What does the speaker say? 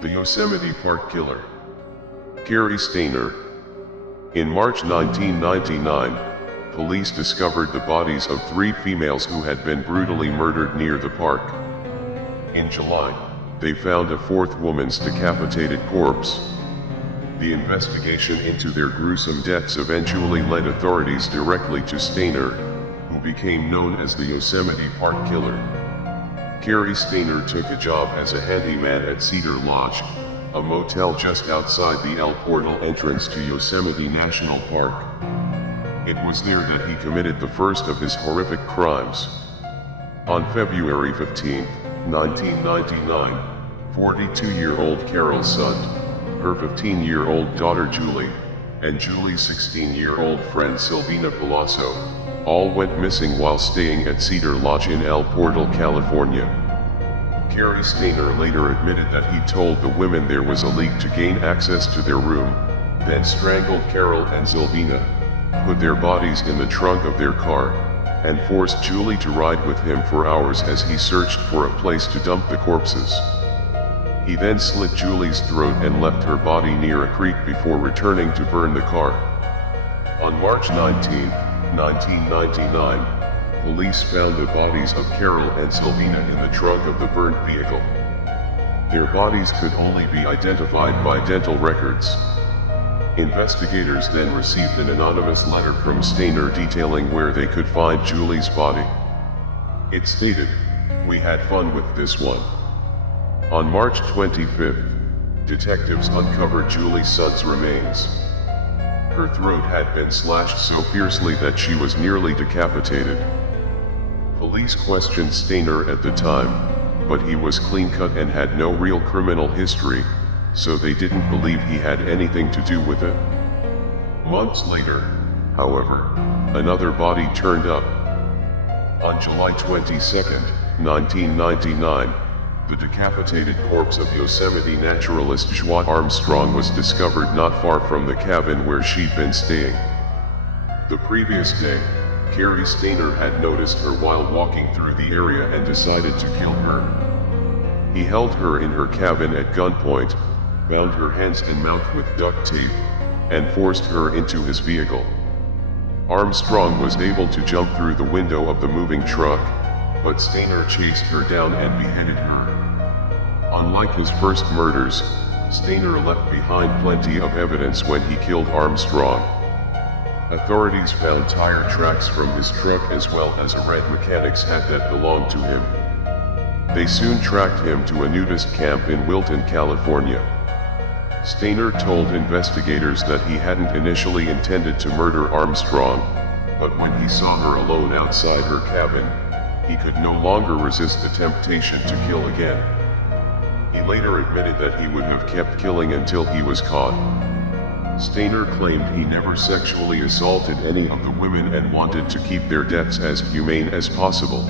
The Yosemite Park Killer. Cary Stayner. In March 1999, police discovered the bodies of 3 females who had been brutally murdered near the park. In July, they found a 4th woman's decapitated corpse. The investigation into their gruesome deaths eventually led authorities directly to Stayner, who became known as the Yosemite Park Killer. Cary Stayner took a job as a handyman at Cedar Lodge, a motel just outside the El Portal entrance to Yosemite National Park. It was there that he committed the first of his horrific crimes. On February 15, 1999, 42-year-old Carol Sund, her 15-year-old daughter Julie, and Julie's 16-year-old friend Silvina Palazzo, all went missing while staying at Cedar Lodge in El Portal, California. Cary Stayner later admitted that he told the women there was a leak to gain access to their room, then strangled Carol and Silvina, put their bodies in the trunk of their car, and forced Julie to ride with him for hours as he searched for a place to dump the corpses. He then slit Julie's throat and left her body near a creek before returning to burn the car. On March 19, 1999, police found the bodies of Carol and Silvina in the trunk of the burned vehicle. Their bodies could only be identified by dental records. Investigators then received an anonymous letter from Stayner detailing where they could find Julie's body. It stated, "We had fun with this one." On March 25, detectives uncovered Julie Sund's remains. Her throat had been slashed so fiercely that she was nearly decapitated. Police questioned Stayner at the time, but he was clean-cut and had no real criminal history, so they didn't believe he had anything to do with it. Months later, however, another body turned up. On July 22, 1999, the decapitated corpse of Yosemite naturalist Joie Armstrong was discovered not far from the cabin where she'd been staying. The previous day, Cary Stayner had noticed her while walking through the area and decided to kill her. He held her in her cabin at gunpoint, bound her hands and mouth with duct tape, and forced her into his vehicle. Armstrong was able to jump through the window of the moving truck, but Stayner chased her down and beheaded her. Unlike his first murders, Stayner left behind plenty of evidence when he killed Armstrong. Authorities found tire tracks from his truck as well as a red mechanic's hat that belonged to him. They soon tracked him to a nudist camp in Wilton, California. Stayner told investigators that he hadn't initially intended to murder Armstrong, but when he saw her alone outside her cabin, he could no longer resist the temptation to kill again. He later admitted that he would have kept killing until he was caught. Stayner claimed he never sexually assaulted any of the women and wanted to keep their deaths as humane as possible.